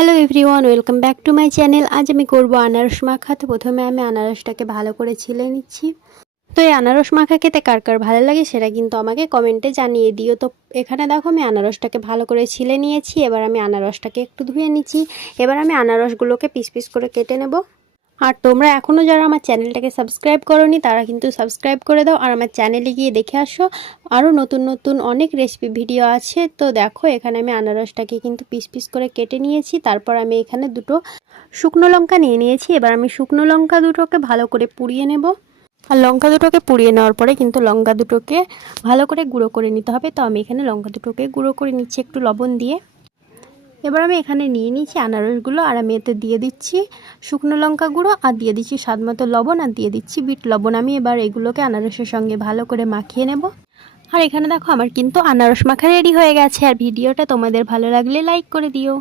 Hello everyone, welcome back to my channel. আজ আমি করব আনারস মাখা। তো প্রথমে আমি আনারসটাকে ভালো করে ছিলে নিচ্ছি। তো এই আনারস মাখা খেতে কার কার ভালো লাগে সেটা কিন্তু আমাকে কমেন্টে জানিয়ে দিও। তো এখানে দেখো আমি আনারসটাকে ভালো করে ছিলে নিয়েছি। এবার আমি আনারসটাকে একটু ধুয়ে নিচ্ছি। এবার আমি আনারসগুলোকে পিস পিস করে কেটে নেব। আর তোমরা এখনও যারা আমার চ্যানেলটাকে সাবস্ক্রাইব করোনি তারা কিন্তু সাবস্ক্রাইব করে দাও, আর আমার চ্যানেলে গিয়ে দেখে আসো, আরও নতুন নতুন অনেক রেসিপি ভিডিও আছে। তো দেখো এখানে আমি আনারসটাকে কিন্তু পিস পিস করে কেটে নিয়েছি। তারপর আমি এখানে দুটো শুকনো লঙ্কা নিয়ে নিয়েছি। এবার আমি শুকনো লঙ্কা দুটোকে ভালো করে পুড়িয়ে নেব। আর লঙ্কা দুটোকে পুড়িয়ে নেওয়ার পরে কিন্তু লঙ্কা দুটোকে ভালো করে গুঁড়ো করে নিতে হবে। তো আমি এখানে লঙ্কা দুটোকে গুঁড়ো করে নিচ্ছি একটু লবণ দিয়ে। এবার আমি এখানে নিয়ে নিয়েছি আনারসগুলো, আর আমি এতে দিয়ে দিচ্ছি শুকনো লঙ্কা গুঁড়ো, আর দিয়ে দিচ্ছি স্বাদ মতো লবণ, আর দিয়ে দিচ্ছি বিট লবণ। আমি এবার এগুলোকে আনারসের সঙ্গে ভালো করে মাখিয়ে নেব। আর এখানে দেখো আমার কিন্তু আনারস মাখা রেডি হয়ে গেছে। আর ভিডিওটা তোমাদের ভালো লাগলে লাইক করে দিও।